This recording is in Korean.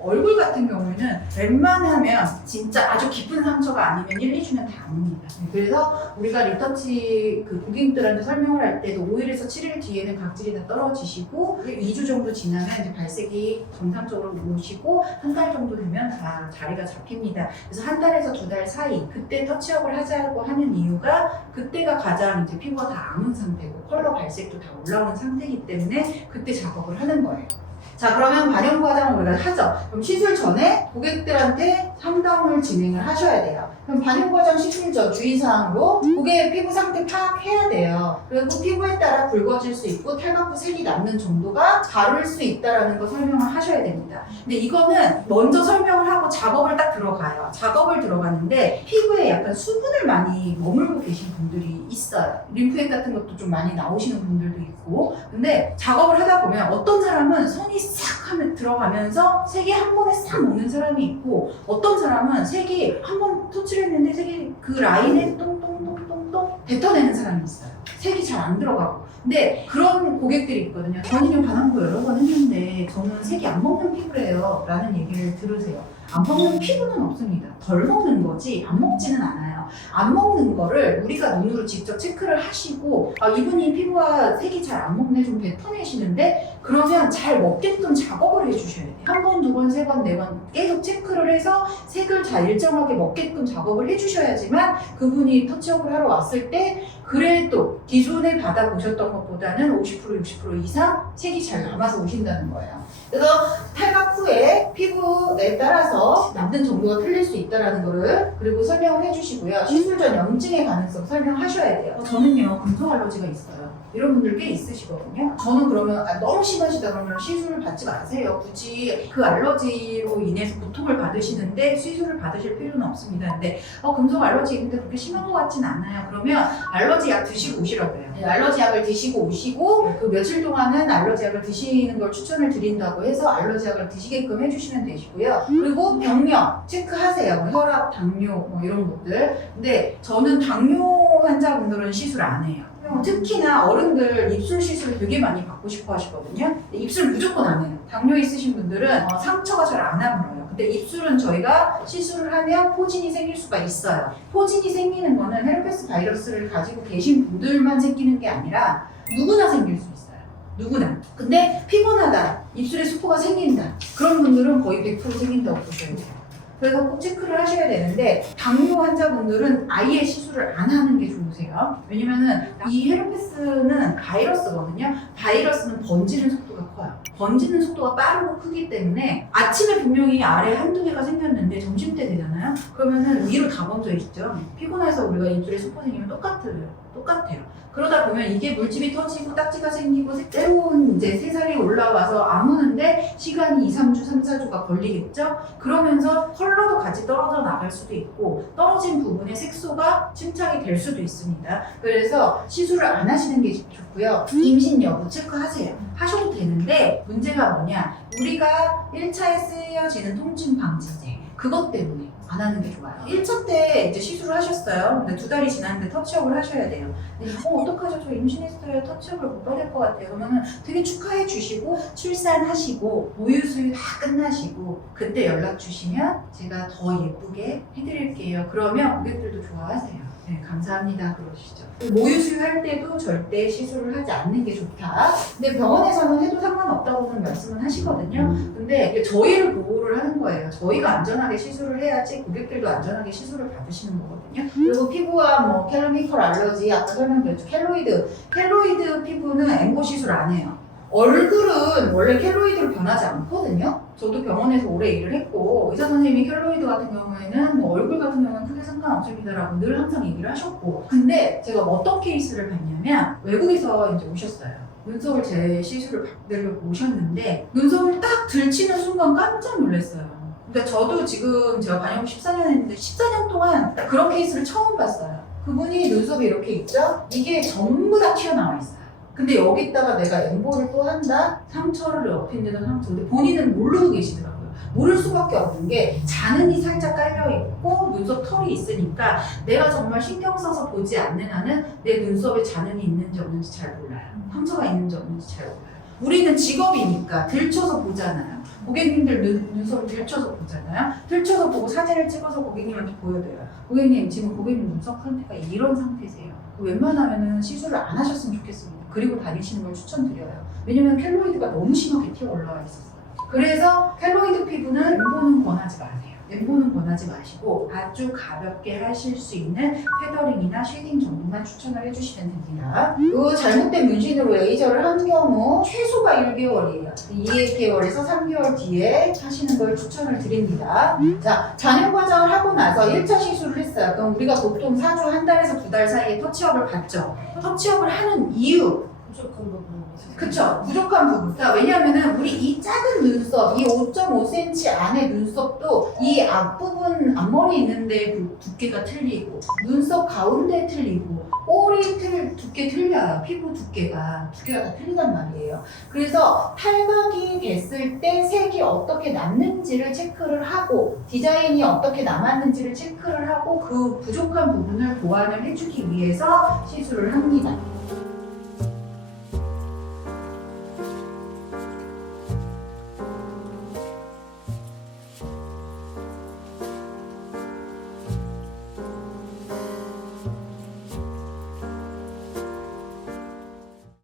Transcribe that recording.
얼굴 같은 경우에는 웬만하면 진짜 아주 깊은 상처가 아니면 1, 2주면 다 옵니다. 그래서 우리가 리터치 그 고객들한테 설명을 할 때도 5일에서 7일 뒤에는 각질이 다 떨어지시고 2주 정도 지나면 이제 발색이 정상적으로 오시고 한 달 정도 되면 다 자리가 잡힙니다. 그래서 한 달에서 2달 사이 그때 터치업을 하자고 하는 이유가 그때가 가장 이제 피부가 다 암은 상태고 컬러 발색도 다 올라오는 상태이기 때문에 그때 작업을 하는 거예요. 자, 그러면 반영 과정을 우리가 하죠. 그럼 시술 전에 고객들한테 상담을 진행을 하셔야 돼요. 그럼 반영 과정 시술죠. 주의사항으로 고객의 피부 상태 파악해야 돼요. 그리고 피부에 따라 붉어질 수 있고 탈각부 색이 남는 정도가 다를 수 있다는 거 설명을 하셔야 됩니다. 근데 이거는 먼저 설명을 하고 작업을 딱 들어가요. 작업을 들어가는데 피부에 약간 수분을 많이 머물고 계신 분들이 있어요. 림프액 같은 것도 좀 많이 나오시는 분들도 있고. 근데 작업을 하다 보면 어떤 사람은 손이 싹 하면 들어가면서 색이 한 번에 싹 오는 사람이 있고 어떤 사람은 색이 한 번 터치를 했는데 색이 그 라인에 똥똥똥똥똥 뱉어내는 사람이 있어요. 색이 잘 안 들어가고. 근데 그런 고객들이 있거든요. 저는요 반환구 여러 번 했는데 저는 색이 안 먹는 피부래요 라는 얘기를 들으세요. 안 먹는 피부는 없습니다. 덜 먹는 거지 안 먹지는 않아요. 안 먹는 거를 우리가 눈으로 직접 체크를 하시고 이분이 피부가 색이 잘 안 먹네 좀 뱉어내시는데 그러면 잘 먹게끔 작업을 해주셔야 돼요. 한 번, 두 번, 세 번, 네 번 계속 체크를 해서 색을 잘 일정하게 먹게끔 작업을 해주셔야지만 그분이 터치업을 하러 왔을 때 그래도 기존에 받아보셨던 것보다는 50% 60% 이상 색이 잘 남아서 오신다는 거예요. 그래서 탈각 후에 피부에 따라서 남는 정도가 틀릴 수 있다는 거를 그리고 설명을 해주시고요. 시술 전 염증의 가능성 설명하셔야 돼요. 저는요 금속 알러지가 있어요. 이런 분들 꽤 있으시거든요. 저는 그러면 너무 심하시다 그러면 시술을 받지 마세요. 굳이 그 알러지로 인해서 고통을 받으시는데 시술을 받으실 필요는 없습니다. 근데 금속 알러지 있는데 그렇게 심한 것 같진 않아요. 그러면 알러지 약 드시고 오시라고요. 알러지 약을 드시고 오시고 그 며칠 동안은 알러지 약을 드시는 걸 추천을 드린다고 해서 알러지 약을 드시게끔 해주시면 되시고요. 그리고 병력 체크하세요. 혈압, 당뇨 뭐 이런 것들. 근데 저는 당뇨 환자분들은 시술 안 해요. 특히나 어른들 입술 시술 되게 많이 받고 싶어 하시거든요. 입술 무조건 안 해요. 당뇨 있으신 분들은 상처가 잘 안 아물어요. 근데 입술은 저희가 시술을 하면 포진이 생길 수가 있어요. 포진이 생기는 거는 헤르페스 바이러스를 가지고 계신 분들만 생기는 게 아니라 누구나 생길 수 있어요. 누구나. 근데 피곤하다, 입술에 수포가 생긴다. 그런 분들은 거의 100% 생긴다고 보셔야 돼요. 그래서 꼭 체크를 하셔야 되는데 당뇨 환자분들은 아예 시술을 안 하는 게 좋으세요. 왜냐면은 이 헤르페스는 바이러스거든요. 바이러스는 번지는 속도가 커요. 번지는 속도가 빠르고 크기 때문에 아침에 분명히 아래 한두 개가 생겼는데 점심때 되잖아요. 그러면은 위로 다 번져 있죠. 피곤해서 우리가 입술에 수포 생기면 똑같아요. 그러다 보면 이게 물집이 터지고 딱지가 생기고 새로운 이제 새살이 올라와서 아무는데 시간이 2, 3주, 3, 4주가 걸리겠죠? 그러면서 컬러도 같이 떨어져 나갈 수도 있고 떨어진 부분에 색소가 침착이 될 수도 있습니다. 그래서 시술을 안 하시는 게 좋고요. 임신 여부 체크하세요. 하셔도 되는데 문제가 뭐냐? 우리가 1차에 쓰여지는 통증 방지제 그것 때문에 안 하는 게 좋아요. 1차 때 이제 시술을 하셨어요. 근데 2달이 지났는데 터치업을 하셔야 돼요. 근데 어떡하죠? 저 임신했어요. 터치업을 못 받을 것 같아요. 그러면은 되게 축하해 주시고 출산하시고 모유 수유 다 끝나시고 그때 연락 주시면 제가 더 예쁘게 해드릴게요. 그러면 고객들도 좋아하세요. 네, 감사합니다. 그러시죠. 모유 수유할 때도 절대 시술을 하지 않는 게 좋다. 근데 병원에서는 해도 상관없다고는 말씀은 하시거든요. 근데 이게 저희를 보호를 하는 거예요. 저희가 안전하게 시술을 해야지 고객들도 안전하게 시술을 받으시는 거거든요. 그리고 피부와 뭐 켈미컬 알러지, 아까 설명드렸죠. 켈로이드 피부는 엠보 시술 안 해요. 얼굴은 원래 켈로이드로 변하지 않거든요. 저도 병원에서 오래 일을 했고 의사 선생님이 켈로이드 같은 경우에는 뭐 얼굴 같은 경우는 크게 상관없습니다라고 늘 항상 얘기를 하셨고 근데 제가 어떤 케이스를 봤냐면 외국에서 이제 오셨어요. 눈썹을 제 시술을 받으려고 오셨는데 눈썹을 딱 들치는 순간 깜짝 놀랐어요. 그러니까 저도 지금 제가 반영 14년 했는데 14년 동안 그런 케이스를 처음 봤어요. 그분이 눈썹이 이렇게 있죠? 이게 전부 다 튀어나와 있어요. 근데 여기다가 내가 엠보를 또 한다? 상처를 옆인 데다 상처. 근데 본인은 모르고 계시더라고요. 모를 수밖에 없는 게 자는이 살짝 깔려있고 눈썹 털이 있으니까 내가 정말 신경 써서 보지 않는 한은 내 눈썹에 자는이 있는지 없는지 잘 몰라요. 상처가 있는지 없는지 잘 몰라요. 우리는 직업이니까 들춰서 보잖아요. 고객님들 눈썹을 들쳐서 보잖아요. 들쳐서 보고 사진을 찍어서 고객님한테 보여드려요. 고객님 지금 고객님 눈썹 상태가 이런 상태세요. 웬만하면은 시술을 안 하셨으면 좋겠습니다. 그리고 다니시는 걸 추천드려요. 왜냐면 켈로이드가 너무 심하게 튀어 올라와 있었어요. 그래서 켈로이드 피부는 엠보는 권하지 마세요. 엠보는 권하지 마시고 아주 가볍게 하실 수 있는 페더링이나 쉐딩 정도만 추천을 해주시면 됩니다. 그 잘못된 문신으로 레이저를 한 경우 최소가 1개월이에요. 2개월에서 3개월 뒤에 하시는 걸 추천을 드립니다. 자, 잔여 과정을 하고 나서 1차 시술을 했어요. 그럼 우리가 보통 4주, 한 달에서 2달 사이에 터치업을 받죠. 터치업을 하는 이유 무조건 부분. 그쵸. 부족한 부분. 자, 왜냐면은 우리 이 작은 눈썹, 이 5.5cm 안의 눈썹도 이 앞부분, 앞머리 있는데 그 두께가 틀리고, 눈썹 가운데 틀리고, 꼬리 두께 틀려요. 피부 두께가 다 틀리단 말이에요. 그래서 탈각이 됐을 때 색이 어떻게 남는지를 체크를 하고, 디자인이 어떻게 남았는지를 체크를 하고, 그 부족한 부분을 보완을 해주기 위해서 시술을 합니다.